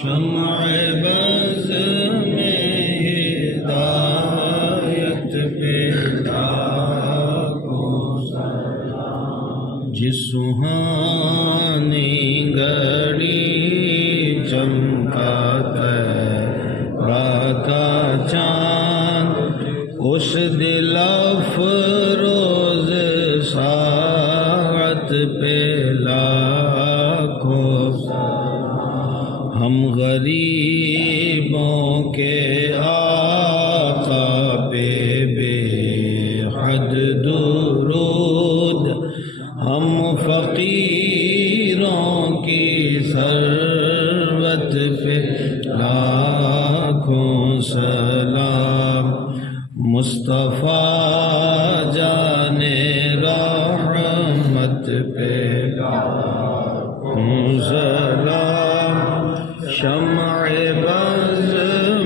شمع بز میں ہدایت پہ لاکھوں سلام، جس سہانی گھڑی چمکا کا چاند، اس دل افروز ساعت پہ لاکھوں سلام، ہم غریبوں کے آقا پہ بے حد درود، ہم فقیروں کی ثروت پہ لاکھوں سلام، مصطفیٰ جان رحمت پہ لاکھوں سلام، شمع بز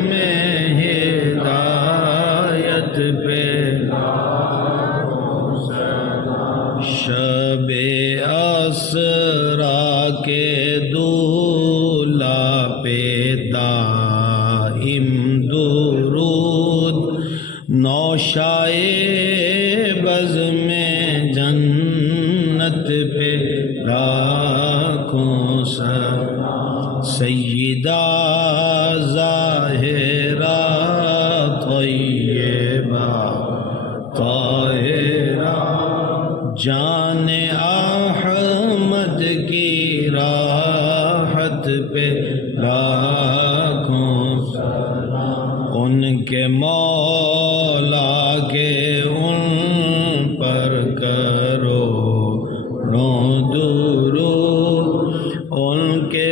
میں ہدایت پہ لاکھوں سلام، شب اسرا کے دولہ پہ دائم درود، نوشائے بز میں جنت پہ لاکھوں سلام، سیدہ ظاہرہ طیبہ طاہرہ، جان احمد کی راحت پہ لاکھوں سلام، ان کے مولا کے ان پر کرو درود، ان کے